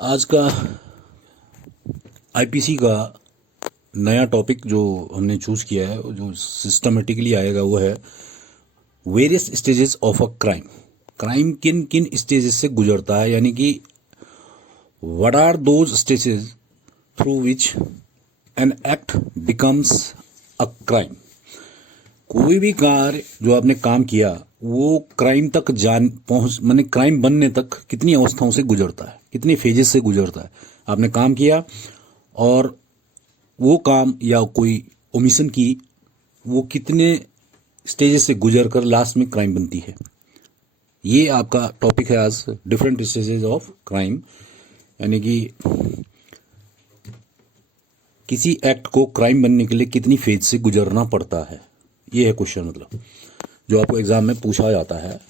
आज का आईपीसी का नया टॉपिक जो हमने चूज किया है, जो सिस्टमेटिकली आएगा, वो है various stages of a crime. Crime किन किन स्टेजेस से गुजरता है, यानी कि what are those stages through which an act becomes a crime. कोई भी कार्य जो आपने काम किया वो क्राइम तक माने क्राइम बनने तक कितनी अवस्थाओं से गुजरता है, कितनी फेजेस से गुजरता है। आपने काम किया और वो काम या कोई ओमिशन की, वो कितने स्टेजेस से गुजर कर लास्ट में क्राइम बनती है। ये आपका टॉपिक है आज, डिफरेंट स्टेजेस ऑफ क्राइम, यानी कि किसी एक्ट को क्राइम बनने के लिए कितनी फेज से गुजरना पड़ता है। ये है क्वेश्चन, मतलब जो आपको एग्जाम में पूछा जाता है।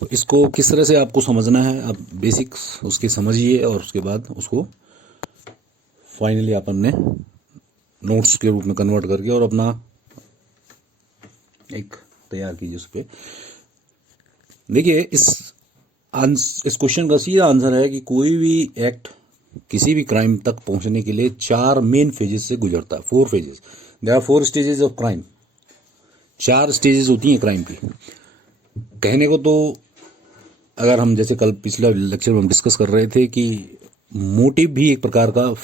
तो इसको किस तरह से आपको समझना है, आप बेसिक्स उसके समझिए और उसके बाद उसको फाइनली आप अपने नोट्स के रूप में कन्वर्ट करके और अपना एक तैयार कीजिए उस पर। देखिए, इस क्वेश्चन का सीधा आंसर है कि कोई भी एक्ट किसी भी क्राइम तक पहुंचने के लिए 4 मेन फेजेस से गुजरता है। 4 phases, there are 4 stages of crime. 4 stages होती हैं क्राइम की। कहने को तो अगर हम जैसे कल पिछला लेक्चर में हम डिस्कस कर रहे थे कि मोटिव भी एक प्रकार का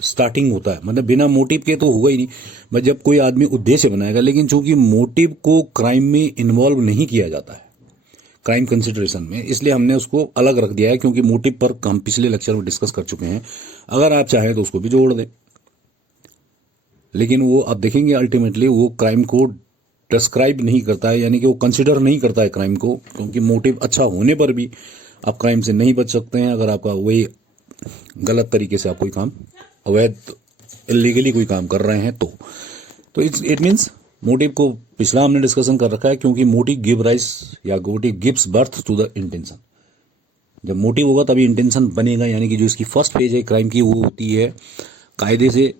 स्टार्टिंग होता है, मतलब बिना मोटिव के तो होगा ही नहीं। बट जब कोई आदमी उद्देश्य बनाएगा, लेकिन चूंकि मोटिव को क्राइम में इन्वॉल्व नहीं किया जाता है क्राइम कंसिडरेशन में, इसलिए हमने उसको अलग रख दिया है, क्योंकि मोटिव पर हम पिछले लेक्चर में डिस्कस कर चुके हैं। अगर आप चाहें तो उसको भी जोड़ दें, लेकिन वो आप देखेंगे अल्टीमेटली वो क्राइम को डिस्क्राइब नहीं करता है, यानी कि वो कंसिडर नहीं करता है क्राइम को, क्योंकि मोटिव अच्छा होने पर भी आप क्राइम से नहीं बच सकते हैं अगर आपका वही गलत तरीके से आप कोई काम, अवैध इलीगली कोई काम कर रहे हैं तो इट मीन्स मोटिव को पिछला हमने डिस्कशन कर रखा है, क्योंकि मोटिव गिव राइज या motive gives birth to the intention. जब मोटिव होगा तभी इंटेंशन बनेगा, यानी कि जो इसकी फर्स्ट फेज है क्राइम की वो होती है कायदे से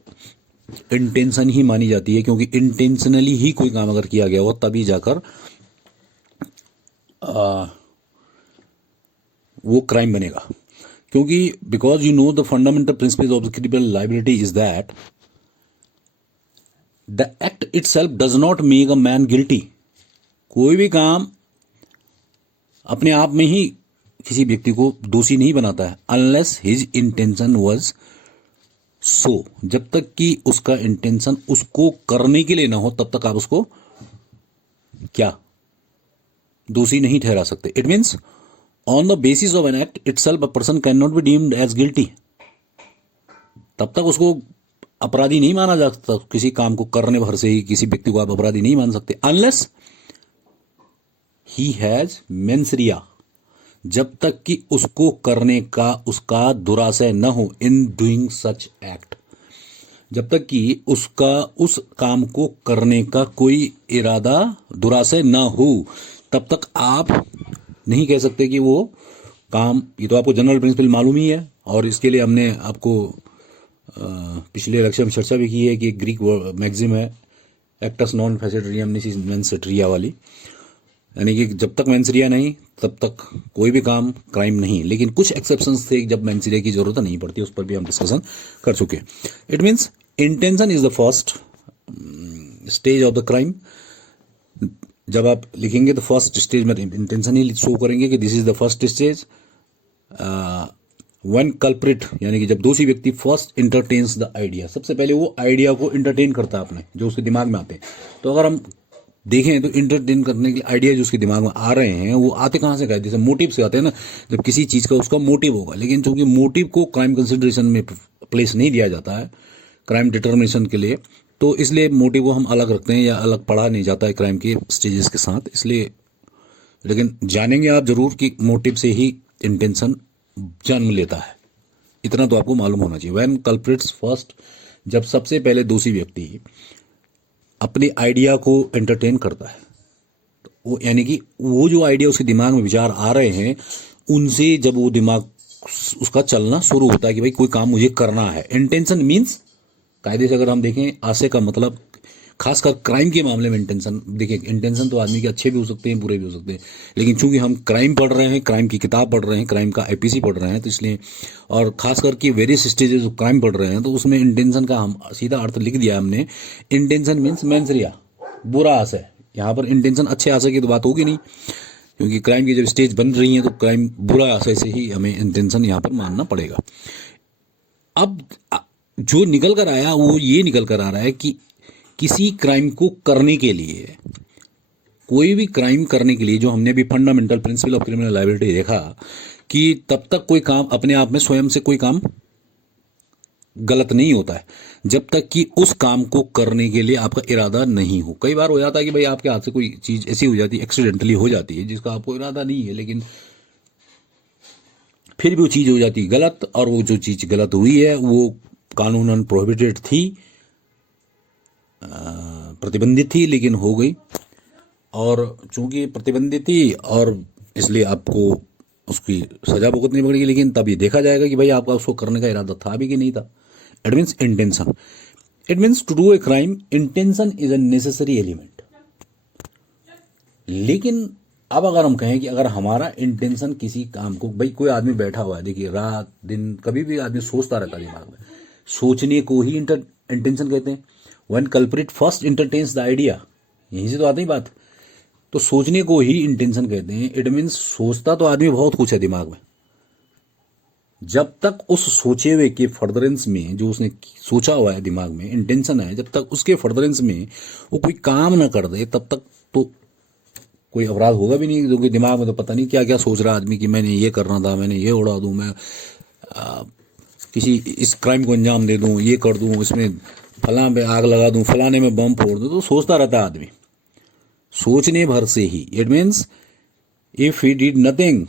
इंटेंशन ही मानी जाती है, क्योंकि इंटेंशनली ही कोई काम अगर किया गया हो तभी जाकर वो क्राइम बनेगा। क्योंकि because you know the fundamental principle of the criminal liability is that the act itself does not make a man guilty. कोई भी काम अपने आप में ही किसी व्यक्ति को दोषी नहीं बनाता है, unless his intention was so. जब तक कि उसका इंटेंशन उसको करने के लिए ना हो तब तक आप उसको क्या दोषी नहीं ठहरा सकते। It means on the basis of an act itself a person can not be deemed as guilty. तब तक उसको अपराधी नहीं माना जा सकता। किसी काम को करने भर से ही किसी व्यक्ति को आप अपराधी नहीं मान सकते, अनलेस ही हैज मेंस रिया। जब तक कि उसको करने का उसका दुराशय न हो इन डूइंग सच एक्ट, जब तक कि उसका उस काम को करने का कोई इरादा दुराशय न हो, तब तक आप नहीं कह सकते कि वो काम। ये तो आपको जनरल प्रिंसिपल मालूम ही है, और इसके लिए हमने आपको पिछले लेक्चर में चर्चा भी की है कि ग्रीक मैक्सिम है, एक्टस नॉन फैसेट्रियम निसिस मेंस वाली, यानी कि जब तक मेंसरिया नहीं तब तक कोई भी काम क्राइम नहीं। लेकिन कुछ एक्सेप्शंस थे जब मेंसरिया की जरूरत नहीं पड़ती, उस पर भी हम डिस्कशन कर चुके हैं। It means intention is the first stage of the crime. जब आप लिखेंगे तो फर्स्ट स्टेज में इंटेंशन ही शो करेंगे कि this is the first stage. One culprit, यानी कि जब दोषी व्यक्ति फर्स्ट इंटरटेन्स द आइडिया, सबसे पहले वो आइडिया को इंटरटेन करता है अपने, जो उसके दिमाग में आते हैं। तो अगर हम देखें तो इंटरटेन करने के लिए आइडिया जो उसके दिमाग में आ रहे हैं वो आते कहाँ से, जैसे मोटिव से आते हैं ना। जब किसी चीज़ का उसका मोटिव होगा, लेकिन चूंकि मोटिव को क्राइम कंसिडरेशन में प्लेस नहीं दिया जाता है क्राइम डिटर्मिनेशन के लिए, तो इसलिए मोटिव को हम अलग रखते हैं या अलग पढ़ा नहीं जाता है क्राइम के स्टेजेस के साथ, इसलिए। लेकिन जानेंगे आप जरूर कि मोटिव से ही इंटेंशन जन्म लेता है, इतना तो आपको मालूम होना चाहिए। व्हेन कल्प्रिट्स फर्स्ट, जब सबसे पहले दोषी व्यक्ति अपने आइडिया को एंटरटेन करता है, तो वो यानी कि वो जो आइडिया उसके दिमाग में विचार आ रहे हैं उनसे जब वो दिमाग उसका चलना शुरू होता है कि भाई कोई काम मुझे करना है। इंटेंशन मीन्स कायदे से अगर हम देखें, आशय का मतलब खासकर क्राइम के मामले में इंटेंशन, देखिए इंटेंशन तो आदमी के अच्छे भी हो सकते हैं, बुरे भी हो सकते हैं, लेकिन चूंकि हम क्राइम पढ़ रहे हैं, क्राइम की किताब पढ़ रहे हैं, क्राइम का एपीसी पढ़ रहे हैं, तो इसलिए, और खासकर कि वेरियस स्टेजेस ऑफ क्राइम पढ़ रहे हैं, तो उसमें इंटेंशन का हम सीधा अर्थ लिख दिया हमने। इंटेंशन मीन्स मेंसरिया, बुरा आशय। यहाँ पर इंटेंशन अच्छे आशय की तो बात होगी नहीं, क्योंकि क्राइम की जब स्टेज बन रही है तो क्राइम बुरा आशय से ही हमें इंटेंशन यहाँ पर मानना पड़ेगा। अब जो निकल कर आया वो ये निकल कर आ रहा है कि किसी क्राइम को करने के लिए, कोई भी क्राइम करने के लिए, जो हमने भी fundamental principle of criminal liability देखा कि तब तक कोई काम अपने आप में स्वयं से कोई काम गलत नहीं होता है जब तक कि उस काम को करने के लिए आपका इरादा नहीं हो। कई बार हो जाता है कि भाई आपके हाथ से कोई चीज ऐसी हो जाती है, एक्सीडेंटली हो जाती है, जिसका आपको इरादा नहीं है, लेकिन फिर भी वो चीज हो जाती है गलत, और वो जो चीज गलत हुई है वो कानूनन प्रोहिबिटेड थी, प्रतिबंधित थी, लेकिन हो गई। और चूंकि प्रतिबंधित थी और इसलिए आपको उसकी सजा भुगतनी पड़ेगी, लेकिन तब ये देखा जाएगा कि भाई आपका उसको करने का इरादा था भी कि नहीं था। It means intention, it means to do a crime intention is a necessary element. लेकिन अब अगर हम कहें कि अगर हमारा इंटेंशन किसी काम को, भाई कोई आदमी बैठा हुआ है, देखिए रात दिन कभी भी आदमी सोचता रहता है दिमाग में, सोचने को ही इंटेंशन कहते हैं। One culprit first entertains the idea, यहीं से तो आती बात। तो सोचने को ही इंटेंशन कहते हैं। इट मीन्स सोचता तो आदमी बहुत कुछ है दिमाग में, जब तक उस सोचे हुए के फर्दरेंस में, जो उसने सोचा हुआ है दिमाग में इंटेंशन है, जब तक उसके फर्दरेंस में वो कोई काम ना कर दे, तब तक तो कोई अपराध होगा भी नहीं। क्योंकि दिमाग में तो पता नहीं क्या क्या सोच रहा है आदमी कि मैंने ये करना था, मैंने ये उड़ा दूं, मैं किसी इस क्राइम को अंजाम दे दूं, ये कर दूं, इसमें फलां पे आग लगा दूं, फलाने में बम फोड़ दूं, तो सोचता रहता है आदमी सोचने भर से ही। It means if he did nothing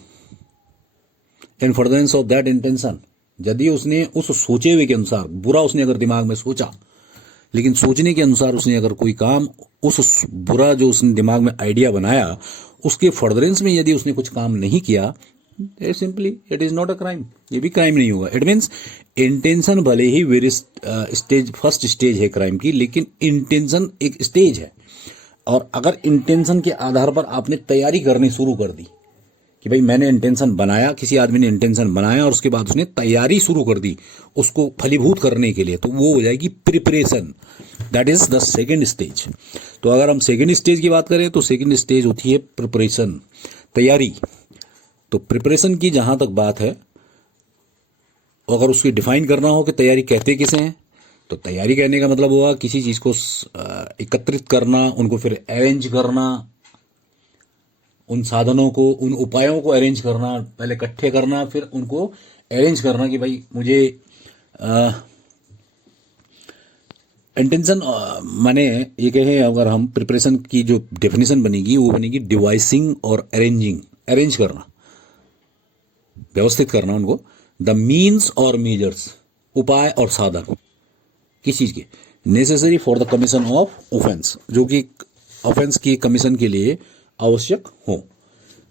in furtherance of that intention, यदि उसने उस सोचे हुए के अनुसार, बुरा उसने अगर दिमाग में सोचा, लेकिन सोचने के अनुसार उसने अगर कोई काम, उस बुरा जो उसने दिमाग में आइडिया बनाया उसके फर्दरेंस में यदि उसने कुछ काम नहीं किया, simply it is not a crime, ये भी क्राइम नहीं होगा। इट मीन्स इंटेंशन भले ही वेरियस स्टेज, फर्स्ट स्टेज है क्राइम की, लेकिन इंटेंशन एक स्टेज है। और अगर इंटेंशन के आधार पर आपने तैयारी करनी शुरू कर दी कि भाई मैंने इंटेंशन बनाया, किसी आदमी ने इंटेंशन बनाया और उसके बाद उसने तैयारी शुरू कर दी उसको फलीभूत करने के लिए, तो वो हो जाएगी preparation. That is the second stage. तो अगर हम सेकेंड स्टेज की बात करें तो सेकेंड स्टेज होती है प्रिपरेशन, तैयारी। तो प्रिपरेशन की जहां तक बात है, अगर उसकी डिफाइन करना हो कि तैयारी कहते किसे हैं, तो तैयारी कहने का मतलब हुआ किसी चीज को एकत्रित करना, उनको फिर अरेंज करना, उन साधनों को, उन उपायों को अरेंज करना, पहले इकट्ठे करना, फिर उनको अरेंज करना कि भाई मुझे इंटेंशन माने ये कहें, अगर हम प्रिपरेशन की जो डेफिनेशन बनेगी वो बनेगी डिवाइसिंग और अरेंजिंग, अरेंज करना, व्यवस्थित करना उनको। द मीन्स और मेजर्स, उपाय और साधन किस चीज के, necessary for the commission of offence, जो कि ऑफेंस की कमीशन के लिए आवश्यक हो।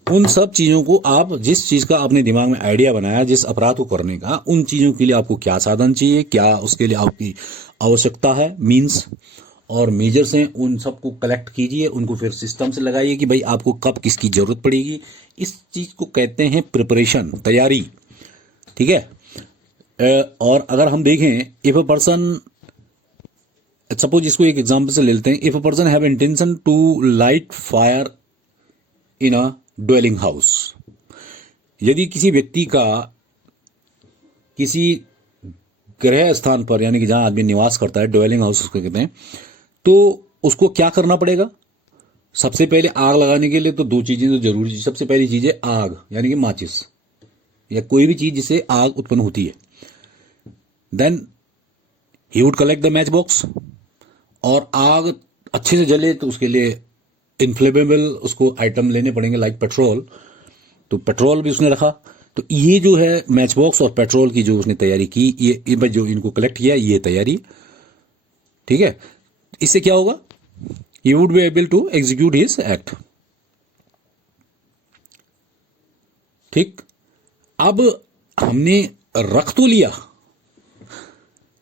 उन सब चीजों को आप, जिस चीज का आपने दिमाग में आइडिया बनाया जिस अपराध को करने का, उन चीजों के लिए आपको क्या साधन चाहिए, क्या उसके लिए आपकी आवश्यकता है, मीन्स और मेजर्स हैं, उन सबको कलेक्ट कीजिए, उनको फिर सिस्टम से लगाइए कि भाई आपको कब किसकी जरूरत पड़ेगी। इस चीज को कहते हैं प्रिपरेशन, तैयारी। ठीक है। और अगर हम देखें, इफ अ पर्सन, सपोज इसको एक एग्जांपल से ले लेते हैं, if a person have intention to light fire in a dwelling house, यदि किसी व्यक्ति का किसी गृह स्थान पर, यानी कि जहां आदमी निवास करता है, ड्वेलिंग हाउस उसको कहते हैं, तो उसको क्या करना पड़ेगा। सबसे पहले आग लगाने के लिए तो दो चीजें तो जरूरी है। सबसे पहली चीज है आग, यानी कि माचिस या कोई भी चीज जिससे आग उत्पन्न होती है। Then he would collect the match box, और आग अच्छे से जले तो उसके लिए इन्फ्लेमेबल उसको आइटम लेने पड़ेंगे, लाइक पेट्रोल। तो पेट्रोल भी उसने रखा। तो ये जो है मैच बॉक्स और पेट्रोल की जो उसने तैयारी की, ये जो इनको कलेक्ट किया, ये तैयारी। ठीक है। इससे क्या होगा, he would be able to execute his act. ठीक। अब हमने रख तो लिया,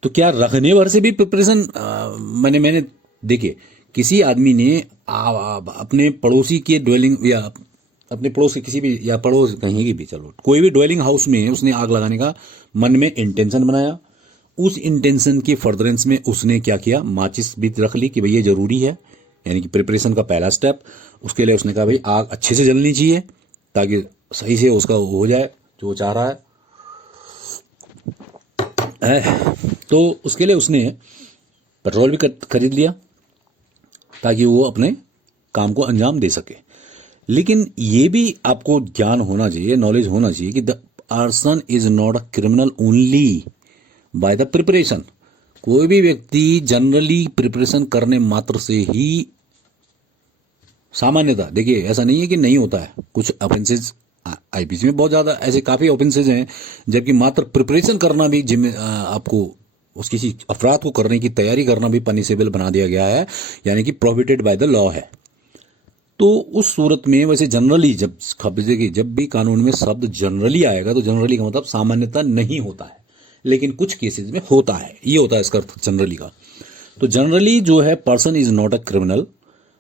तो क्या रखने भर से भी प्रिपरेशन, मैंने देखिए, किसी आदमी ने अपने पड़ोसी के ड्वेलिंग या अपने पड़ोस के किसी भी या पड़ोस कहीं की भी, चलो कोई भी ड्वेलिंग हाउस में उसने आग लगाने का मन में इंटेंशन बनाया। उस इंटेंशन की फर्दरेंस में उसने क्या किया, माचिस भी रख ली कि भाई ये जरूरी है, यानी कि प्रिपरेशन का पहला स्टेप। उसके लिए उसने कहा भाई आग अच्छे से जलनी चाहिए ताकि सही से उसका हो जाए जो वो चाह रहा है। तो उसके लिए उसने पेट्रोल भी खरीद लिया ताकि वो अपने काम को अंजाम दे सके। लेकिन ये भी आपको ज्ञान होना चाहिए, नॉलेज होना चाहिए कि the arson is not a criminal only by the preparation. कोई भी व्यक्ति जनरली प्रिपरेशन करने मात्र से ही, सामान्यतः देखिए ऐसा नहीं है कि नहीं होता है, कुछ ऑफेंसेज आईपीसी में बहुत ज्यादा ऐसे काफी ऑफेंसेज हैं जबकि मात्र प्रिपरेशन करना भी आपको उस किसी अपराध को करने की तैयारी करना भी पनिशेबल बना दिया गया है, यानी कि प्रोहिबिटेड बाय द लॉ है। तो उस सूरत में वैसे जनरली जब भी कानून में शब्द जनरली आएगा तो जनरली का मतलब सामान्यतः नहीं होता है, लेकिन कुछ केसेस में होता है, ये होता है इसका अर्थ जनरली का। तो जनरली जो है person is not a criminal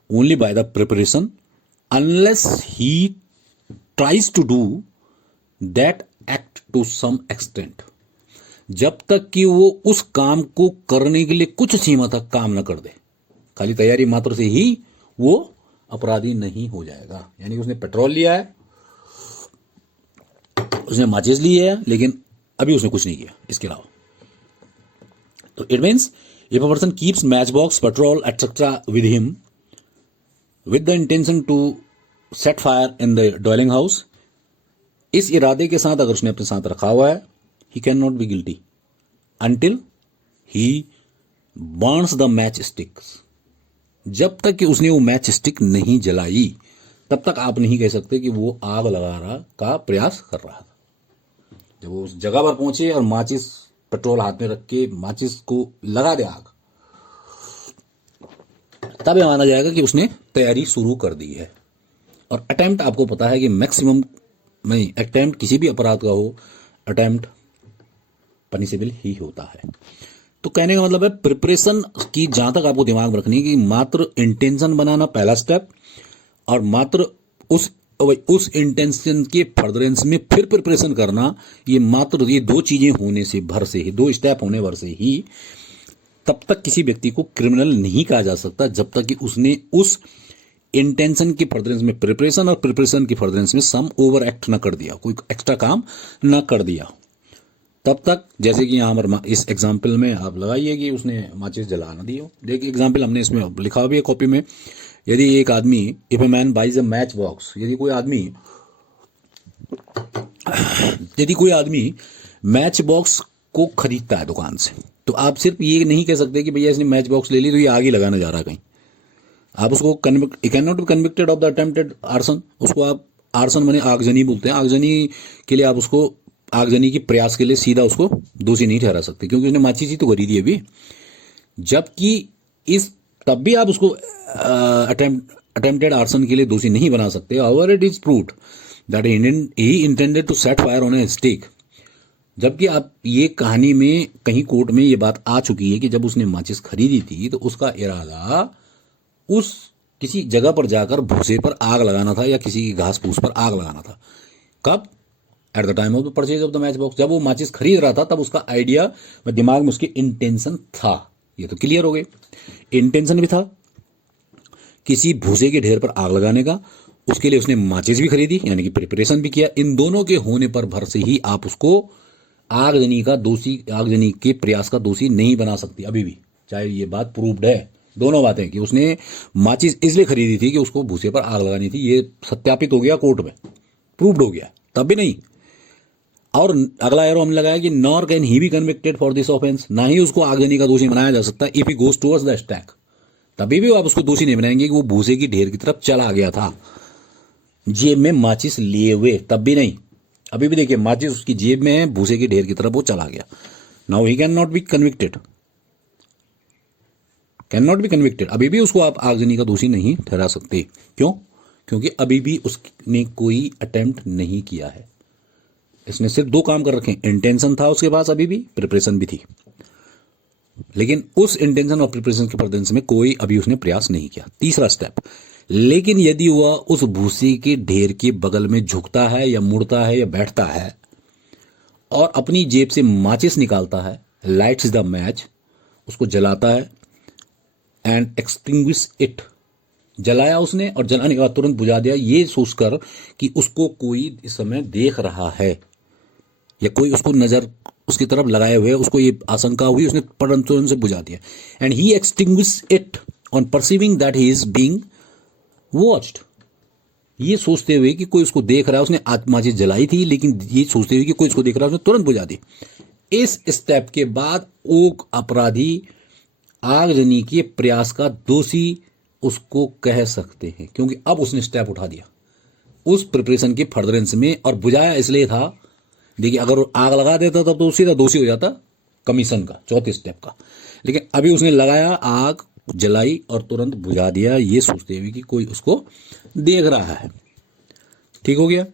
only by the preparation unless he tries to do that act to some extent, जब तक कि वो उस काम को करने के लिए कुछ सीमा तक काम न कर दे। खाली तैयारी मात्र से ही वो अपराधी नहीं हो जाएगा। यानी कि उसने पेट्रोल लिया है, उसने माचिस ली है, लेकिन अभी उसने कुछ नहीं किया इसके अलावा। तो it means if a person keeps match box, petrol etcetera with him with the intention to set fire in the dwelling house, इस इरादे के साथ अगर उसने अपने साथ रखा हुआ है, he cannot be guilty until he burns the match sticks। जब तक कि उसने वो मैच स्टिक नहीं जलाई तब तक आप नहीं कह सकते कि वो आग लगा रहा का प्रयास कर रहा था। जब वो उस जगह पर पहुंचे और माचिस पेट्रोल हाथ में रख के माचिस को लगा दे आग, तब यह माना जाएगा कि उसने तैयारी शुरू कर दी है। और अटेम्प्ट आपको पता है कि मैक्सिमम नहीं, अटेम्प्ट किसी भी अपराध का हो, अटेम्प्ट पनिशेबल ही होता है। तो कहने का मतलब है प्रिपरेशन की जहां तक आपको दिमाग में रखनी है कि मात्र इंटेंशन बनाना पहला स्टेप, और मात्र उस इंटेंशन के फर्दरेंस में फिर प्रिपरेशन करना, ये मात्र ये दो चीजें होने से भर से ही, दो स्टेप होने भर से ही तब तक किसी व्यक्ति को क्रिमिनल नहीं कहा जा सकता जब तक कि उसने उस इंटेंशन की फर्दरेंस में प्रिपरेशन और प्रिपरेशन की फर्दरेंस में सम ओवर एक्ट ना कर दिया, कोई एक्स्ट्रा काम ना कर दिया। तब तक जैसे कि यहाँ पर इस एग्जाम्पल में आप लगाइए कि उसने माचिस जला ना दी हो। देखिए एग्जाम्पल हमने इसमें लिखा भी है कॉपी में, यदि एक आदमी, if a man buys a match box, यदि कोई आदमी मैच बॉक्स को खरीदता है दुकान से, तो आप सिर्फ ये नहीं कह सकते कि भैया इसने मैच बॉक्स ले ली तो ये आग ही लगाने जा रहा है कहीं। आप उसको can not B convicted of the attempted arson. उसको आप आर्सन माने आगजनी बोलते हैं, आगजनी के लिए आप उसको आगजनी की प्रयास के लिए सीधा उसको दोषी नहीं ठहरा सकते क्योंकि उसने माचिस ही तो खरीदी अभी। जबकि तब भी आप उसको अटेम्प्टेड आर्सन के लिए दोषी नहीं बना सकते। However it is proved that he intended to set fire on a stick. जबकि आप ये कहानी में कहीं कोर्ट में ये बात आ चुकी है कि जब उसने माचिस खरीदी थी तो उसका इरादा उस किसी जगह पर जाकर भूसे पर आग लगाना था या किसी घास फूस पर आग लगाना था। कब? At the time of the purchase of the match box. जब वो माचिस खरीद रहा था तब उसका आइडिया दिमाग में उसकी इंटेंशन था। ये तो क्लियर हो गई। इंटेंशन भी था किसी भूसे के ढेर पर आग लगाने का, उसके लिए उसने माचिस भी खरीदी यानी कि प्रिपरेशन भी किया। इन दोनों के होने पर भर से ही आप उसको आगजनी के प्रयास का दोषी नहीं बना सकती अभी भी, चाहे ये बात प्रूव्ड है। दोनों बातें कि उसने माचिस इसलिए खरीदी थी कि उसको भूसे पर आग लगानी थी, ये सत्यापित हो गया कोर्ट में, प्रूव्ड हो गया, तब भी नहीं। और अगला एरो हमने लगाया कि nor can he be convicted for this offence, ना ही उसको आगजनी का दोषी बनाया जा सकता if he goes towards the stack. तभी भी आप उसको दोषी नहीं बनाएंगे कि वो भूसे की ढेर की तरफ चला गया था जेब में माचिस लिए हुए, तब भी नहीं। अभी भी देखिए माचिस उसकी जेब में है, भूसे की ढेर की तरफ वो चला गया। Now he can not B convicted, can not B convicted. अभी भी उसको आप आगजनी का दोषी नहीं ठहरा सकते। क्यों? क्योंकि अभी भी उसने कोई अटेम्प्ट नहीं किया है। इसने सिर्फ दो काम कर रखे, इंटेंशन था उसके पास, अभी भी प्रिपरेशन भी थी। लेकिन उस इंटेंशन और प्रिपरेशन के फर्दरेंस में कोई अभी उसने प्रयास नहीं किया। तीसरा स्टेप, लेकिन यदि वह उस भूसे के ढेर के बगल में झुकता है या मुड़ता है या बैठता है और अपनी जेब से माचिस निकालता है, लाइट्स द मैच, उसको जलाता है, एंड एक्सटिंग्विश इट, जलाया उसने और जलाने के बाद तुरंत बुझा दिया, ये सोचकर कि उसको कोई इस समय देख रहा है या कोई उसको नजर उसकी तरफ लगाए हुए, उसको ये आशंका हुई, उसने तुरंत से बुझा दिया। And he extinguish it on perceiving that he is being watched, ये सोचते हुए कि कोई उसको देख रहा है, उसने माचिस जलाई थी लेकिन ये सोचते हुए कि कोई उसको देख रहा है, उसने तुरंत बुझा दी। इस स्टेप के बाद वो अपराधी आगजनी के प्रयास का दोषी उसको कह सकते हैं, क्योंकि अब उसने स्टेप उठा दिया उस प्रिपरेशन के फर्दरेंस में। और बुझाया इसलिए था, देखिए अगर आग लगा देता तब तो सीधा दोषी हो जाता कमीशन का, चौथे स्टेप का, लेकिन अभी उसने लगाया, आग जलाई और तुरंत बुझा दिया, ये सोचते हुए कि कोई उसको देख रहा है। ठीक हो गया।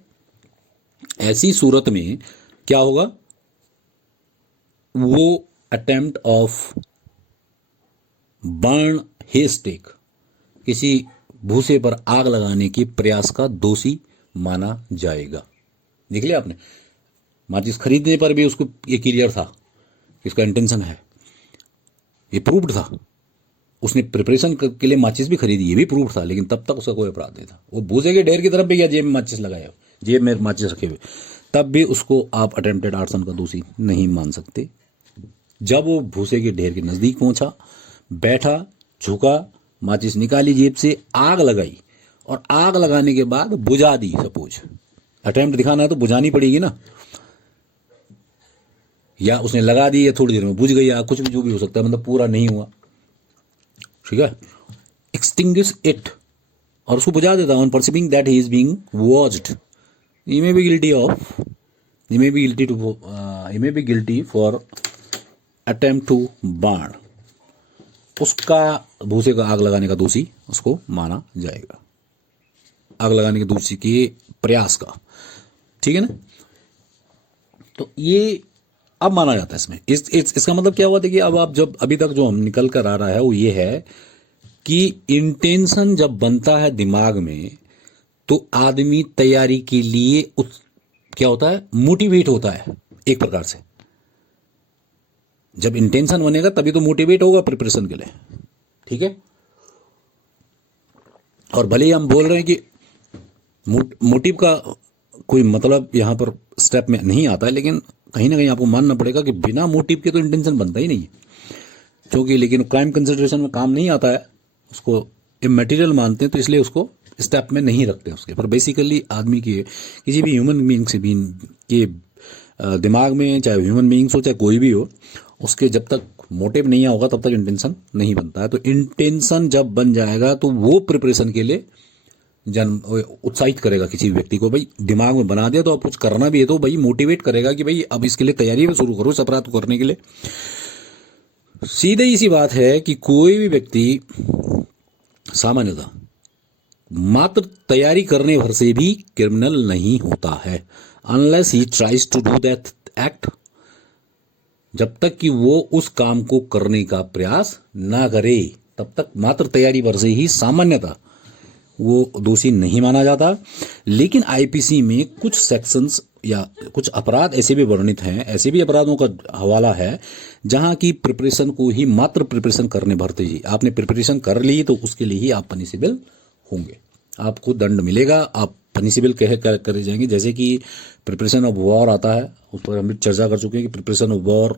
ऐसी सूरत में क्या होगा, वो अटेम्प्ट ऑफ बर्न हेस्टेक, किसी भूसे पर आग लगाने के प्रयास का दोषी माना जाएगा। देख लिया आपने, माचिस खरीदने पर भी उसको ये क्लियर था कि इसका इंटेंशन है, ये प्रूव्ड था। उसने प्रिपरेशन के लिए माचिस भी खरीदी, ये भी प्रूव था, लेकिन तब तक उसका कोई अपराध नहीं था। वो भूसे के ढेर की तरफ भी गया, जेब में माचिस लगाया, जेब में माचिस रखे हुए, तब भी उसको आप अटेम्प्टेड आर्सन का दोषी नहीं मान सकते। जब वो भूसे के ढेर के नजदीक पहुंचा, बैठा, झुका, माचिस निकाली जेब से, आग लगाई और आग लगाने के बाद बुझा दी। सपोज अटेम्प्ट दिखाना है तो बुझानी पड़ेगी ना, या उसने लगा दी या थोड़ी देर में बुझ गई आग, कुछ भी जो भी हो सकता है, मतलब पूरा नहीं हुआ। ठीक है, एक्सटिंग्विश इट, और उसको बुझा देता, on perceiving that he is being watched, he may be guilty of he may be guilty for attempt to burn, उसका भूसे का आग लगाने का दोषी उसको माना जाएगा, आग लगाने के दोषी के प्रयास का। ठीक है ना, तो ये अब माना जाता है इसमें। इसका मतलब क्या हुआ, देखिए अब आप जब अभी तक जो हम निकल कर आ रहा है वो ये है कि इंटेंशन जब बनता है दिमाग में तो आदमी तैयारी के लिए क्या होता है, मोटिवेट होता है एक प्रकार से। जब इंटेंशन बनेगा तभी तो मोटिवेट होगा प्रिपरेशन के लिए। ठीक है, और भले ही हम बोल रहे हैं कि मोटिव का कोई मतलब यहां पर स्टेप में नहीं आता है, लेकिन कहीं ना कहीं आपको मानना पड़ेगा कि बिना मोटिव के तो इंटेंशन बनता ही नहीं है, क्योंकि लेकिन क्राइम कंसिडरेशन में काम नहीं आता है, उसको इमैटेरियल मानते हैं, तो इसलिए उसको स्टेप में नहीं रखते उसके। पर बेसिकली आदमी के, किसी भी ह्यूमन बीइंग से भी के दिमाग में, चाहे ह्यूमन बीइंग्स हो चाहे कोई भी हो, उसके जब तक मोटिव नहीं होगा तब तक इंटेंशन नहीं बनता है। तो इंटेंशन जब बन जाएगा तो वो प्रिपरेशन के लिए उत्साहित करेगा किसी व्यक्ति को। भाई दिमाग में बना दिया तो अब कुछ करना भी है तो भाई मोटिवेट करेगा कि भाई अब इसके लिए तैयारी शुरू करो इस अपराध को करने के लिए। सीधे ही सी बात है कि कोई भी व्यक्ति सामान्यतः मात्र तैयारी करने भर से भी क्रिमिनल नहीं होता है, unless he tries to do that act, जब तक कि वो उस काम को करने का प्रयास ना करे तब तक मात्र तैयारी भर से ही सामान्यतः वो दोषी नहीं माना जाता। लेकिन आईपीसी में कुछ सेक्शंस या कुछ अपराध ऐसे भी वर्णित हैं, ऐसे भी अपराधों का हवाला है जहां की प्रिपरेशन को ही, मात्र प्रिपरेशन करने भरते ही, आपने प्रिपरेशन कर ली तो उसके लिए ही आप पनिशेबल होंगे, आपको दंड मिलेगा, आप पनिशेबल करे जाएंगे। जैसे कि प्रिपरेशन ऑफ वॉर आता है, उस पर हम चर्चा कर चुके हैं कि preparation of war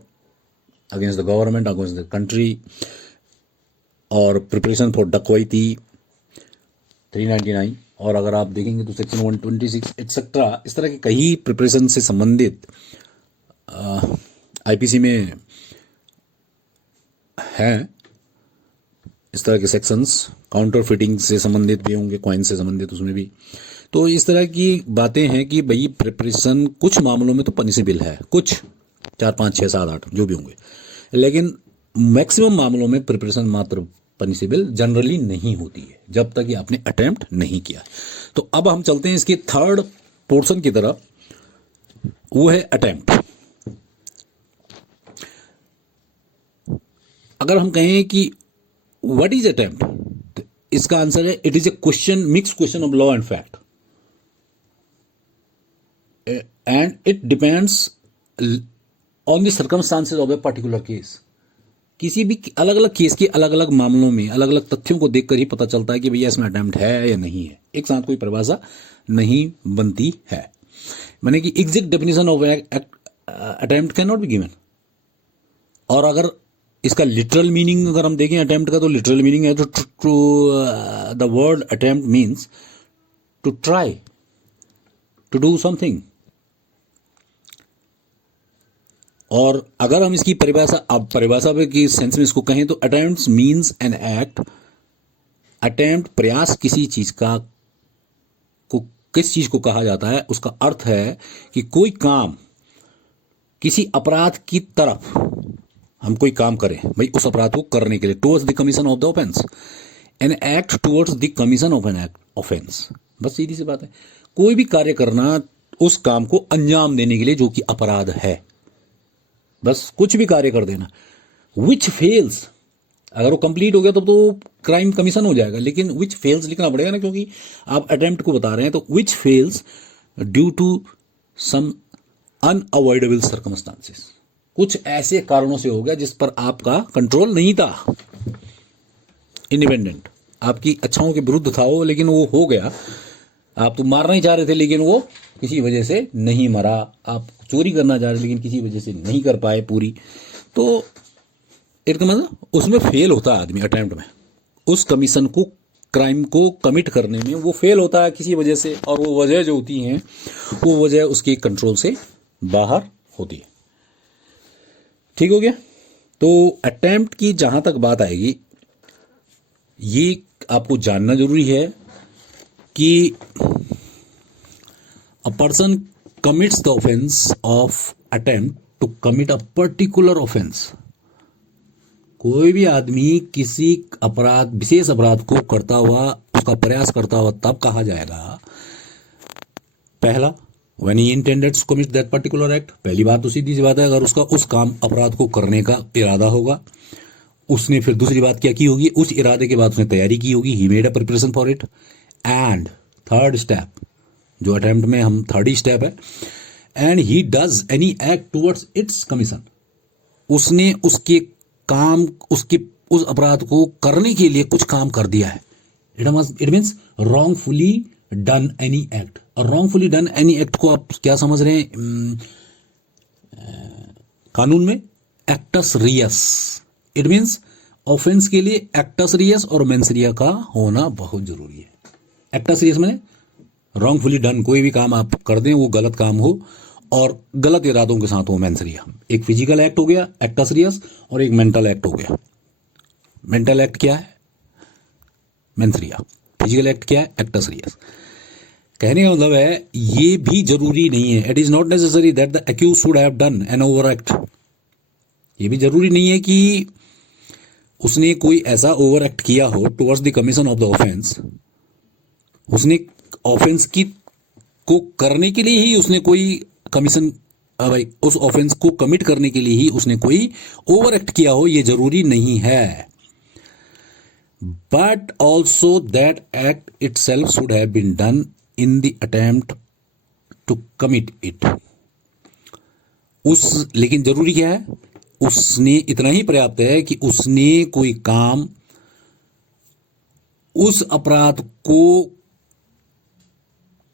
against the government, against the country, और प्रिपरेशन फॉर डकैती 399, और अगर आप देखेंगे तो सेक्शन 126 एक्सेट्रा, इस तरह के कई प्रिपरेशन से संबंधित आईपीसी में हैं। इस तरह के सेक्शंस काउंटर फिटिंग से संबंधित भी होंगे, कॉइन से संबंधित उसमें भी। तो इस तरह की बातें हैं कि भाई प्रिपरेशन कुछ मामलों में तो पनिशेबल है, कुछ 4, 5, 6, 7, 8 जो भी होंगे, लेकिन मैक्सिमम मामलों में प्रिपरेशन मात्र पनिशेबल जनरली नहीं होती है जब तक कि आपने अटेम्प्ट नहीं किया। तो अब हम चलते हैं इसके थर्ड पोर्शन की तरफ, वो है अटेम्प्ट। अगर हम कहें कि व्हाट इज अटेम्प्ट, तो इसका आंसर है it is a question, mix question of law and fact, and it depends on the circumstances of a particular case. किसी भी अलग अलग केस के अलग अलग मामलों में अलग अलग तथ्यों को देखकर ही पता चलता है कि भैया इसमें अटेम्प्ट है या नहीं है। एक साथ कोई परिभाषा नहीं बनती है। माने कि exact definition of attempt can not be given. और अगर इसका लिटरल मीनिंग अगर हम देखें अटेम्प्ट का, तो लिटरल मीनिंग है to the word attempt means to try, to do something. और अगर हम इसकी परिभाषा, अब परिभाषा पे की सेंस में इसको कहें तो attempt means an act, attempt प्रयास किसी चीज का को किस चीज को कहा जाता है, उसका अर्थ है कि कोई काम किसी अपराध की तरफ हम कोई काम करें, भाई उस अपराध को करने के लिए, towards the commission of the offence, an act towards the commission of an act offence. बस सीधी सी बात है, कोई भी कार्य करना उस काम को अंजाम देने के लिए जो कि अपराध है, बस कुछ भी कार्य कर देना। विच फेल्स, अगर वो कंप्लीट हो गया तो क्राइम कमीशन हो जाएगा, लेकिन विच फेल्स लिखना पड़ेगा ना, क्योंकि आप अटेम्प्ट को बता रहे हैं। तो which fails due to some unavoidable circumstances, कुछ ऐसे कारणों से हो गया जिस पर आपका कंट्रोल नहीं था, इंडिपेंडेंट, आपकी इच्छाओं के विरुद्ध था वो, लेकिन वो हो गया। आप तो मारना ही चाह रहे थे लेकिन वो किसी वजह से नहीं मरा, आप चोरी करना चाह रहे लेकिन किसी वजह से नहीं कर पाए पूरी, तो इसका मतलब उसमें फेल होता है आदमी अटेम्प्ट में, उस कमीशन को, क्राइम को कमिट करने में वो फेल होता है किसी वजह से, और वो वजह जो होती हैं वो वजह उसके कंट्रोल से बाहर होती है। ठीक हो गया। तो अटेम्प्ट की जहां तक बात आएगी, ये आपको जानना जरूरी है कि a person commits the offence of attempt to commit a particular offence. कोई भी आदमी किसी अपराध, विशेष अपराध को करता हुआ, उसका प्रयास करता हुआ तब कहा जाएगा, पहला when he intended to commit that particular act, पहली बात तो सीधी सी बात है, अगर उसका उस काम अपराध को करने का इरादा होगा, उसने फिर दूसरी बात क्या की होगी, उस इरादे के बाद उसने तैयारी की होगी, he made a preparation for it, and third step जो अटेम्प्ट में हम थर्ड ही स्टेप है, and he does any act towards its commission, उसने उसके काम, उसके उस अपराध को करने के लिए कुछ काम कर दिया है। It means wrongfully done any act. और रॉन्गफुली डन एनी एक्ट को आप क्या समझ रहे हैं कानून में? Acts Reis. It means offence के लिए एक्टस रियस और मेंस रिया का होना बहुत जरूरी है। एक्टस रियस में रॉन्गफुली डन, कोई भी काम आप कर दें वो गलत काम हो और गलत इरादों के साथ हो, मेंस रिया। एक फिजिकल एक्ट हो गया एक्टस रियस, और एक मेंटल एक्ट हो गया। मेंटल एक्ट क्या है? मेंस रिया। फिजिकल एक्ट क्या है? Actus reus. कहने का मतलब है ये भी जरूरी नहीं है, it is not necessary that the accuse should have done an over act. ये भी जरूरी नहीं है कि उसने कोई ऐसा ओवर एक्ट किया हो towards the commission of the offence, उसने ऑफेंस की को करने के लिए ही उसने कोई कमीशन, भाई उस ऑफेंस को कमिट करने के लिए ही उसने कोई ओवर एक्ट किया हो, ये जरूरी नहीं है। But also that act itself should have been done in the attempt to commit it. लेकिन जरूरी क्या है? उसने इतना ही पर्याप्त है कि उसने कोई काम उस अपराध को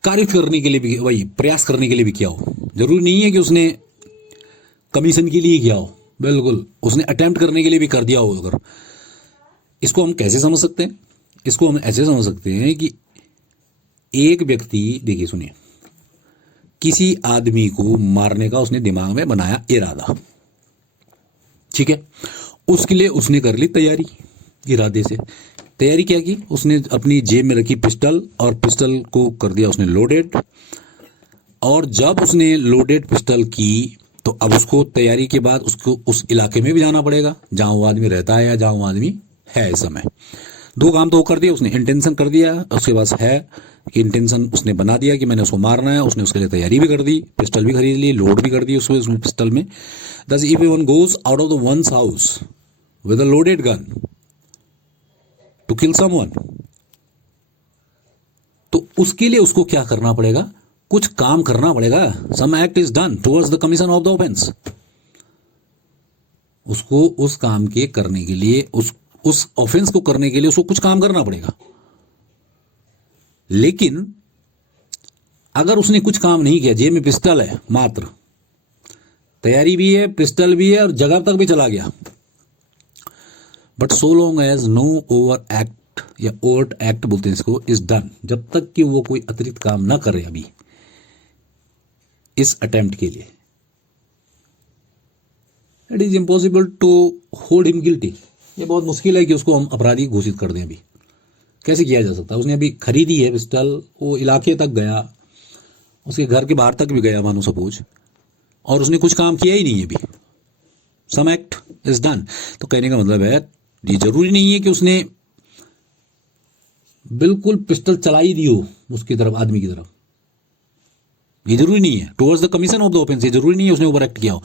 कारित करने के लिए भी, वही प्रयास करने के लिए भी किया हो। जरूरी नहीं है कि उसने कमीशन के लिए किया हो, बिल्कुल उसने अटेम्प्ट करने के लिए भी कर दिया हो। अगर इसको हम कैसे समझ सकते हैं? इसको हम ऐसे समझ सकते हैं कि एक व्यक्ति, देखिए सुनिए, किसी आदमी को मारने का उसने दिमाग में बनाया इरादा, ठीक है, उसके लिए उसने कर ली तैयारी। इरादे से तैयारी क्या की? उसने अपनी जेब में रखी पिस्टल और पिस्टल को कर दिया उसने लोडेड, और जब उसने लोडेड पिस्टल की तो अब उसको तैयारी के बाद उसको उस इलाके में भी जाना पड़ेगा जहां वो आदमी रहता है या जहां वो आदमी है इस समय। दो काम तो वो कर दिया उसने, इंटेंशन कर दिया, उसके पास है कि इंटेंशन उसने बना दिया कि मैंने उसको मारना है, उसने उसके लिए तैयारी भी कर दी, पिस्टल भी खरीद ली, लोड भी कर दी उसमें पिस्टल में। दस if one goes out of the ones house, with a loaded gun to kill someone, तो उसके लिए उसको क्या करना पड़ेगा, कुछ काम करना पड़ेगा. Some act is done towards the commission of the offense. उसको उस काम के करने के लिए, उस ऑफेंस को करने के लिए उसको कुछ काम करना पड़ेगा. लेकिन अगर उसने कुछ काम नहीं किया, जेब में पिस्टल है, मात्र तैयारी भी है, पिस्टल भी है और जगह तक भी चला गया, but so long as no over act या ओवर्ट एक्ट बोलते हैं इसको, इज डन, जब तक कि वो कोई अतिरिक्त काम ना करे अभी इस अटेम्प्ट के लिए, it is impossible to hold him guilty. ये बहुत मुश्किल है कि उसको हम अपराधी घोषित कर दें. अभी कैसे किया जा सकता है? उसने अभी खरीदी है पिस्टल, वो इलाके तक गया, उसके घर के बाहर तक भी गया मानो सपोज, और उसने कुछ काम किया ही नहीं है अभी. सम एक्ट इज डन. तो कहने का मतलब है ये जरूरी नहीं है कि उसने बिल्कुल पिस्टल चला ही दी हो उसकी तरफ, आदमी की तरफ, ये जरूरी नहीं है. Towards the commission of the offence, ये जरूरी नहीं है उसने ओवर एक्ट किया हो.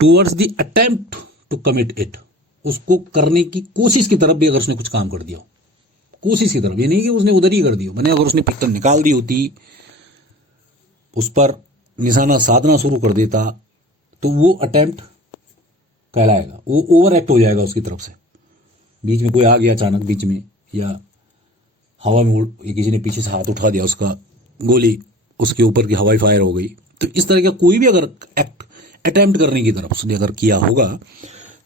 Towards the attempt to commit it, उसको करने की कोशिश की तरफ भी अगर उसने कुछ काम कर दिया हो, कोशिश की तरफ, ये नहीं कि उसने उधर ही कर दी हो. मैंने अगर उसने पिस्टल निकाल दी होती, उस पर निशाना साधना शुरू कर देता, तो वो अटेम्प्ट कहलाएगा, वो ओवर एक्ट हो जाएगा उसकी तरफ से. बीच में कोई आ गया अचानक बीच में, या हवा में किसी ने पीछे से हाथ उठा दिया, उसका गोली उसके ऊपर की हवाई फायर हो गई, तो इस तरह का कोई भी अगर एक्ट अटेम्प्ट करने की तरफ उसने अगर किया होगा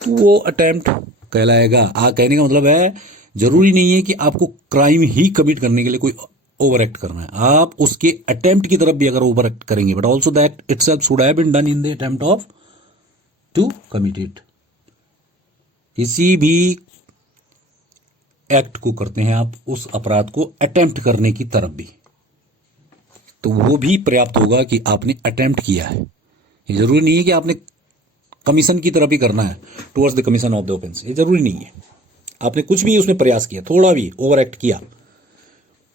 तो वो अटेम्प्ट कहलाएगा. कहने का मतलब है जरूरी नहीं है कि आपको क्राइम ही कमिट करने के लिए कोई ओवर एक्ट करना है, आप उसके अटेम्प्ट की तरफ भी अगर ओवर एक्ट करेंगे, but also the act itself should have been done in the attempt of to commit it. किसी भी एक्ट को करते हैं आप उस अपराध को अटेम्प्ट करने की तरफ भी, तो वो भी पर्याप्त होगा कि आपने अटेम्प्ट किया है. ये जरूरी नहीं है कि आपने कमीशन की तरफ ही करना है, towards the commission of the offence, ये जरूरी नहीं है. आपने कुछ भी उसमें प्रयास किया, थोड़ा भी ओवर एक्ट किया,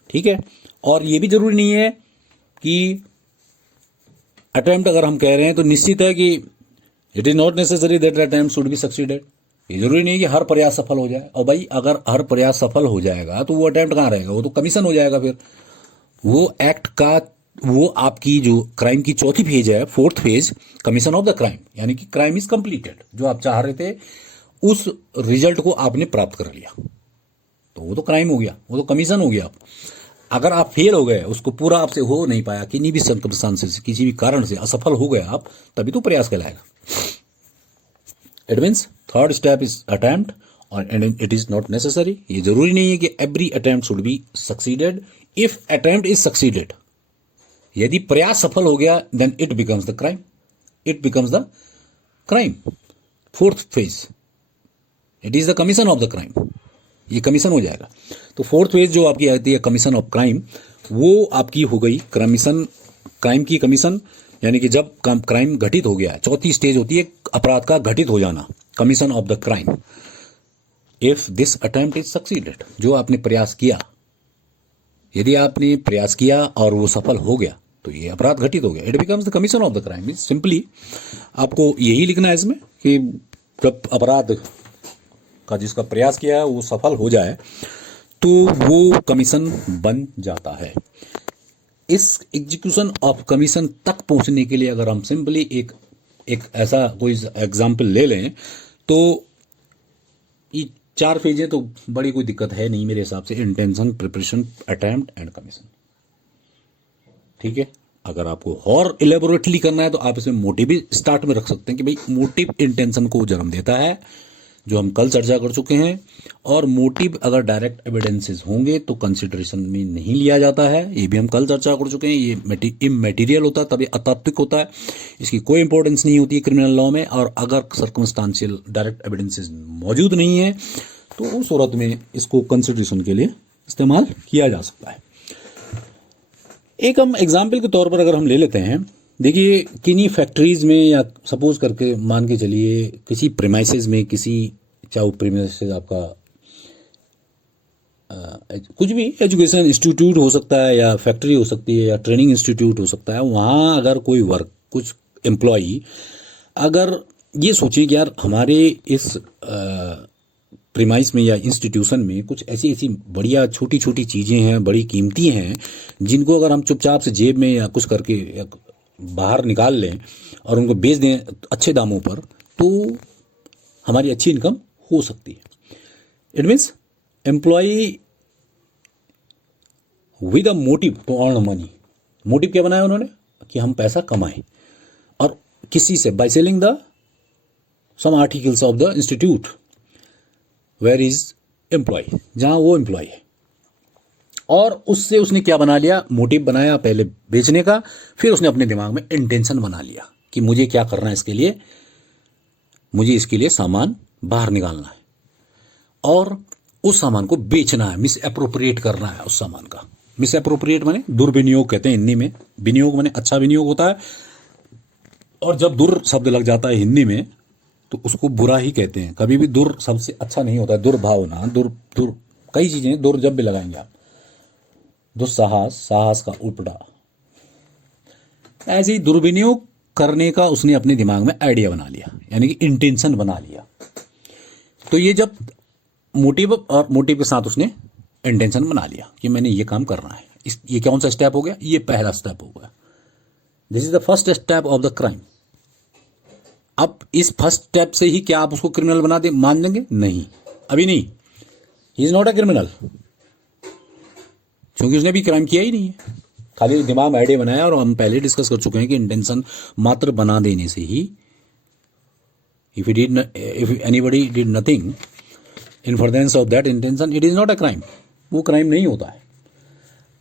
ठीक है. और ये भी जरूरी नहीं है कि अटेम्प्ट अगर हम कह रहे हैं तो निश्चित है कि it is not necessary that attempt should be succeeded. ये जरूरी नहीं है कि हर प्रयास सफल हो जाए. और भाई अगर हर प्रयास सफल हो जाएगा तो वो अटेम्प्ट कहाँ रहेगा, वो तो कमीशन हो जाएगा. फिर वो एक्ट का, वो आपकी जो क्राइम की चौथी फेज है, fourth phase, commission of the crime, यानी कि क्राइम इज कंप्लीटेड. जो आप चाह रहे थे उस रिजल्ट को आपने प्राप्त कर लिया, तो वो तो क्राइम हो गया, वो तो कमीशन हो गया. अगर आप फेल हो गए, उसको पूरा आपसे हो नहीं पाया, किन्हीं भी सर्कमस्टांसेस, किसी भी कारण से असफल हो गए आप, तभी तो प्रयास कहलाएगा. It means third step is attempt, और इट इज नॉट नेसेसरी, ये जरूरी नहीं है कि every attempt should be succeeded. If attempt is succeeded, यदि प्रयास सफल हो गया, then it becomes the crime, it becomes the crime. Fourth phase, it is the commission of the crime, ये कमीशन हो जाएगा. तो फोर्थ फेज जो आपकी आती है कमीशन ऑफ क्राइम, वो आपकी हो गई कमीशन, क्राइम की कमीशन, यानी कि जब क्राइम घटित हो गया. चौथी स्टेज होती है अपराध का घटित हो जाना, commission of the crime. If this attempt is succeeded, जो आपने प्रयास किया, यदि आपने प्रयास किया और वो सफल हो गया, तो ये अपराध घटित हो गया. It becomes the commission of the crime. Simply आपको यही लिखना है इसमें कि जब अपराध का जिसका प्रयास किया है वो सफल हो जाए, तो वो कमीशन बन जाता है. इस एग्जीक्यूशन ऑफ कमीशन तक पहुंचने के लिए अगर हम सिंपली एक ऐसा कोई एग्जाम्पल ले लें, तो ये 4 फेजें तो बड़ी कोई दिक्कत है नहीं मेरे हिसाब से. Intention, preparation, attempt and commission, ठीक है. अगर आपको और इलेबोरेटली करना है तो आप इसमें मोटिव भी स्टार्ट में रख सकते हैं कि भाई मोटिव इंटेंशन को जन्म देता है, जो हम कल चर्चा कर चुके हैं. और मोटिव अगर डायरेक्ट एविडेंसेस होंगे तो कंसिडरेशन में नहीं लिया जाता है, ये भी हम कल चर्चा कर चुके हैं. ये इमैटेरियल होता है, तभी अतात्विक होता है, इसकी कोई इंपॉर्टेंस नहीं होती है क्रिमिनल लॉ में. और अगर सर्कमस्टांशियल डायरेक्ट एविडेंसेस मौजूद नहीं है तो उस सूरत में इसको कंसिडरेशन के लिए इस्तेमाल किया जा सकता है. एक हम एग्जाम्पल के तौर पर अगर हम ले लेते हैं, देखिए किन्हीं फैक्ट्रीज में, या सपोज करके मान के चलिए किसी प्रीमाइसेस में, किसी चाहे प्रीमाइसेस आपका कुछ भी एजुकेशन इंस्टीट्यूट हो सकता है, या फैक्ट्री हो सकती है, या ट्रेनिंग इंस्टीट्यूट हो सकता है. वहाँ अगर कोई कुछ एम्प्लॉई अगर ये सोचे कि यार हमारे इस प्रीमाइस में या इंस्टीट्यूशन में कुछ ऐसी ऐसी बढ़िया छोटी छोटी चीज़ें हैं, बड़ी कीमती हैं, जिनको अगर हम चुपचाप से जेब में या कुछ करके या बाहर निकाल लें और उनको बेच दें अच्छे दामों पर, तो हमारी अच्छी इनकम हो सकती है। It means employee with a motive to earn money. Motive क्या बनाया उन्होंने कि हम पैसा कमाएं, और किसी से by selling the some articles of the institute where is employ, जहां वो एम्प्लॉय है। और उससे उसने क्या बना लिया, मोटिव बनाया पहले बेचने का, फिर उसने अपने दिमाग में इंटेंशन बना लिया कि मुझे क्या करना है, इसके लिए मुझे इसके लिए सामान बाहर निकालना है और उस सामान को बेचना है, मिस एप्रोप्रिएट करना है उस सामान का। मिस एप्रोप्रिएट माने दुर्विनियोग कहते हैं हिंदी में, विनियोग माने अच्छा विनियोग होता है, और जब दुर शब्द लग जाता है हिंदी में तो उसको बुरा ही कहते हैं। कभी भी दुर शब्द से अच्छा नहीं होता है, दुर्भावना, दुर कई चीजें दुर जब भी लगाएंगे आप, दुस्साहस, साहस का उल्टा, ऐसे ही दुर्विनियोग करने का उसने अपने दिमाग में आइडिया बना लिया, यानी कि इंटेंशन बना लिया। तो ये जब मोटिव और मोटिव के साथ उसने इंटेंशन बना लिया कि मैंने ये काम करना है, ये कौन सा स्टेप हो गया, ये पहला स्टेप हो गया। This is the first step of the crime. अब इस फर्स्ट स्टेप से ही क्या आप उसको क्रिमिनल बना दे मान देंगे? नहीं, अभी नहीं। He is not a criminal, क्योंकि उसने भी क्राइम किया ही नहीं है, खाली दिमाग में आइडिया बनाया। और हम पहले डिस्कस कर चुके हैं कि इंटेंशन मात्र बना देने से ही, if anybody did nothing in furtherance of that intention, it is not a crime, वो क्राइम नहीं होता है।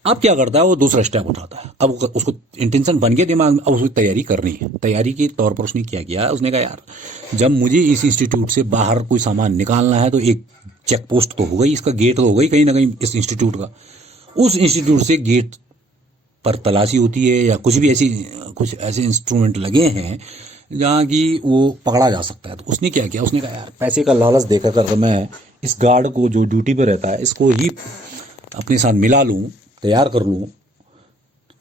अब क्या करता है, वो दूसरा स्टेप उठाता है। अब उसको इंटेंशन बन गया दिमाग में, अब उसको तैयारी करनी है। तैयारी के तौर पर उसने क्या किया, उसने कहा यार जब मुझे इस इंस्टीट्यूट से बाहर कोई सामान निकालना है तो एक चेक पोस्ट तो हो गई, इसका गेट तो हो गई कहीं ना कहीं इस इंस्टीट्यूट का। उस इंस्टीट्यूट से गेट पर तलाशी होती है या कुछ ऐसे इंस्ट्रूमेंट लगे हैं जहाँ की वो पकड़ा जा सकता है। तो उसने क्या किया, उसने कहा यार पैसे का लालच देकर कर मैं इस गार्ड को जो ड्यूटी पर रहता है इसको ही अपने साथ मिला लूँ, तैयार कर लूँ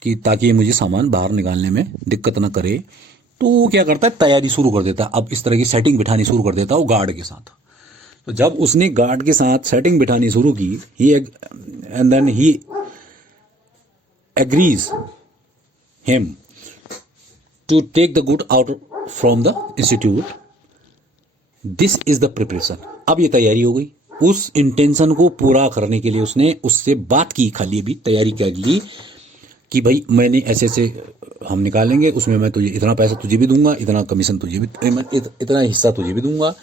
कि ताकि ये मुझे सामान बाहर निकालने में दिक्कत ना करे। तो वो क्या करता है, तैयारी शुरू कर देता है। अब इस तरह की सेटिंग बिठानी शुरू कर देता है वो गार्ड के साथ। तो जब उसने गार्ड के साथ सेटिंग बिठानी शुरू की, and then he agrees him to take the good out from the institute, this is the preparation. अब ये तैयारी हो गई। उस इंटेंशन को पूरा करने के लिए उसने उससे बात की, खाली भी तैयारी कर ली कि भाई मैंने ऐसे ऐसे हम निकालेंगे, उसमें मैं तुझे इतना पैसा तुझे भी दूंगा, इतना कमीशन तुझे भी, इतना हिस्सा तुझे भी दूंगा।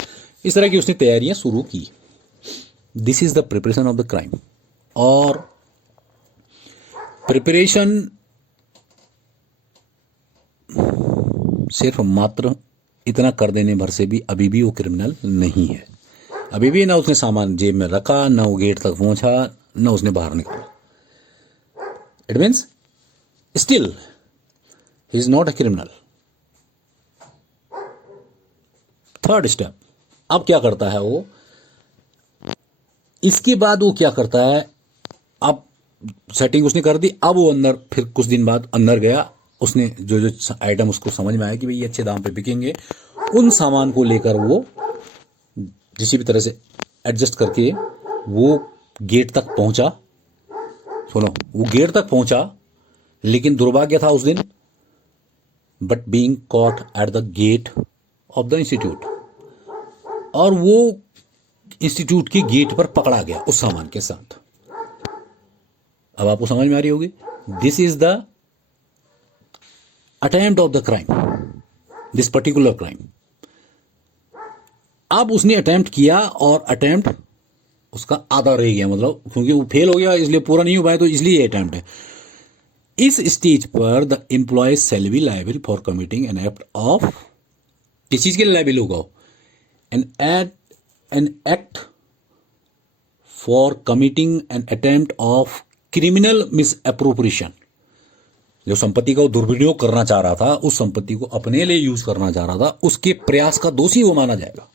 इस तरह की उसने तैयारियां शुरू की। This is the preparation of the crime. और प्रिपरेशन सिर्फ मात्र इतना कर देने भर से भी अभी भी वो क्रिमिनल नहीं है। अभी भी ना उसने सामान जेब में रखा, ना वो गेट तक पहुंचा, ना उसने बाहर निकाला। It means still he is not a criminal. Third step, अब क्या करता है वो, इसके बाद वो क्या करता है, अब सेटिंग उसने कर दी। अब वो अंदर, फिर कुछ दिन बाद अंदर गया, उसने जो जो आइटम उसको समझ में आया कि भाई ये अच्छे दाम पे बिकेंगे, उन सामान को लेकर वो किसी भी तरह से एडजस्ट करके वो गेट तक पहुंचा। सुनो, वो गेट तक पहुंचा, लेकिन दुर्भाग्य था उस दिन, but being caught at the gate of the institute, और वो इंस्टीट्यूट के गेट पर पकड़ा गया उस सामान के साथ। अब आपको समझ में आ रही होगी, this is the attempt of the crime, this particular crime. अब उसने अटेम्प्ट किया और अटेम्प्ट उसका आधा रह गया, मतलब क्योंकि वो फेल हो गया इसलिए पूरा नहीं हो पाया, तो इसलिए अटेम्प्ट है। इस स्टेज पर the employ shall be liable for committing an act of, किस चीज के लिए लायबल होगा, an act for committing an attempt of criminal misappropriation. जो संपत्ति का वो दुर्विनियोग करना चाह रहा था, उस संपत्ति को अपने लिए यूज करना चाह रहा था, उसके प्रयास का दोषी वो माना जाएगा,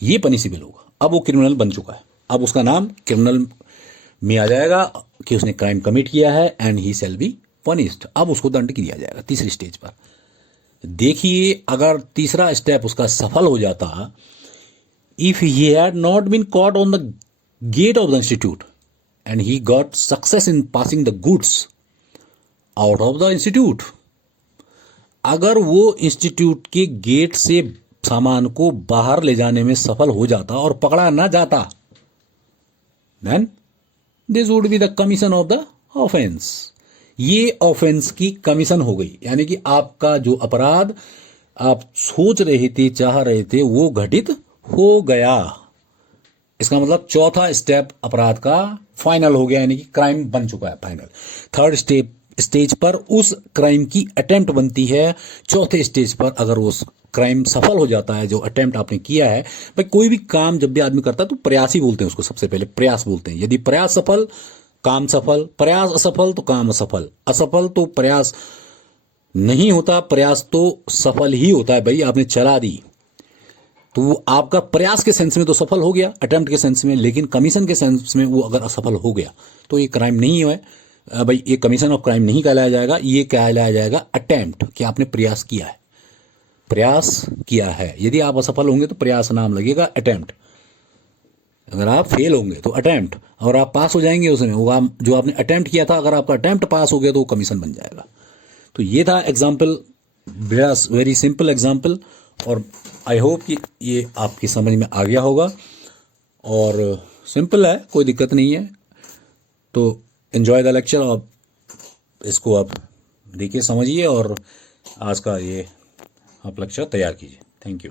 ये पनिशेबल होगा। अब वो क्रिमिनल बन चुका है, अब उसका नाम क्रिमिनल में आ जाएगा कि उसने क्राइम कमिट किया है, and he shall be punished. अब उसको दंड दिया जाएगा तीसरी स्टेज पर। देखिए, अगर तीसरा स्टेप उसका सफल हो जाता, if he had not been caught on the gate of the institute and he got success in passing the goods out of the institute, अगर वो इंस्टीट्यूट के गेट से सामान को बाहर ले जाने में सफल हो जाता और पकड़ा ना जाता, then this would be the commission of the offense. ये ऑफेंस की कमीशन हो गई, यानी कि आपका जो अपराध आप सोच रहे थे, चाह रहे थे, वो घटित हो गया। इसका मतलब चौथा स्टेप अपराध का फाइनल हो गया, यानी कि क्राइम बन चुका है फाइनल। थर्ड स्टेज पर उस क्राइम की अटेम्प्ट बनती है। चौथे स्टेज पर अगर वो क्राइम सफल हो जाता है, जो अटेम्प्ट आपने किया है, भाई कोई भी काम जब भी आदमी करता है तो प्रयास ही बोलते हैं उसको, सबसे पहले प्रयास बोलते हैं। यदि प्रयास सफल, काम सफल, प्रयास असफल तो काम असफल, असफल तो प्रयास नहीं होता, प्रयास तो सफल ही होता है। भाई आपने चला दी तो वो आपका प्रयास के सेंस में तो सफल हो गया, अटेम्प्ट के सेंस में, लेकिन कमीशन के सेंस में वो अगर असफल हो गया तो ये क्राइम नहीं है भाई, ये कमीशन ऑफ क्राइम नहीं कहलाया जाएगा, ये कहलाया जाएगा अटेम्प्ट, कि आपने प्रयास किया है, प्रयास किया है। यदि आप असफल होंगे तो प्रयास नाम लगेगा अटेम्प्ट, अगर आप फेल होंगे तो अटेम्प्ट, और आप पास हो जाएंगे उसमें, वो आप जो आपने अटेम्प्ट किया था, अगर आपका अटेम्प्ट पास हो गया तो वो कमीशन बन जाएगा। तो ये था एग्जाम्पल, वेरी सिंपल एग्जाम्पल, और आई होप कि ये आपकी समझ में आ गया होगा, और सिंपल है, कोई दिक्कत नहीं है। तो एंजॉय द लेक्चर, और इसको आप देखिए, समझिए, और आज का ये आप लेक्चर तैयार कीजिए। Thank you.